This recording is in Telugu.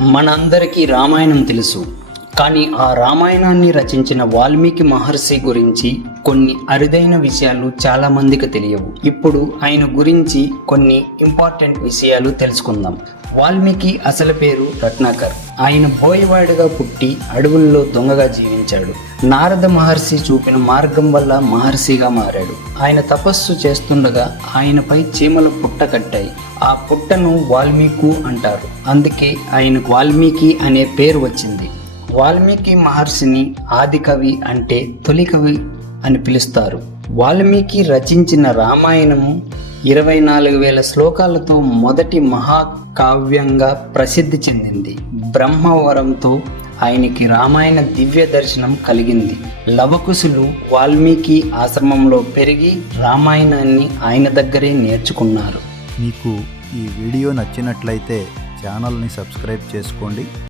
మనందరికీ రామాయణం తెలుసు, కానీ ఆ రామాయణాన్ని రచించిన వాల్మీకి మహర్షి గురించి కొన్ని అరుదైన విషయాలు చాలా మందికి తెలియవు. ఇప్పుడు ఆయన గురించి కొన్ని ఇంపార్టెంట్ విషయాలు తెలుసుకుందాం. వాల్మీకి అసలు పేరు రత్నాకర్. ఆయన బోయవాడిగా పుట్టి అడవుల్లో దొంగగా జీవించాడు. నారద మహర్షి చూపిన మార్గం వల్ల మహర్షిగా మారాడు. ఆయన తపస్సు చేస్తుండగా ఆయనపై చీమల పుట్ట కట్టాయి. ఆ పుట్టను వాల్మీకు అంటారు. అందుకే ఆయనకు వాల్మీకి అనే పేరు వచ్చింది. వాల్మీకి మహర్షిని ఆది కవి అంటే తొలి కవి అని పిలుస్తారు. వాల్మీకి రచించిన రామాయణము 24,000 శ్లోకాలతో మొదటి మహాకావ్యంగా ప్రసిద్ధి చెందింది. బ్రహ్మవరంతో ఆయనకి రామాయణ దివ్య దర్శనం కలిగింది. లవకుశులు వాల్మీకి ఆశ్రమంలో పెరిగి రామాయణాన్ని ఆయన దగ్గరే నేర్చుకున్నారు. మీకు ఈ వీడియో నచ్చినట్లయితే ఛానల్ని సబ్స్క్రైబ్ చేసుకోండి.